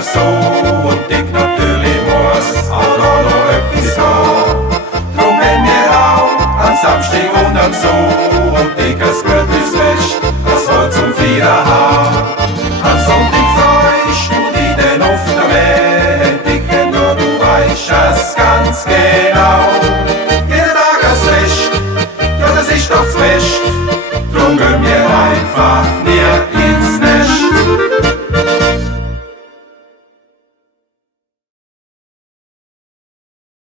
oder so und ich natürlich muss auch noch etwas gehen. Drum wenn wir auch am Samstag und am so und ich ein gutes Fest, das soll zum Feiern haben. Am Sonntag freust du dich denn auf der Welt, denn nur du weißt es ganz genau. Jeden Tag ein Fest, ja das ist doch das Fest, drum gehen wir einfach nie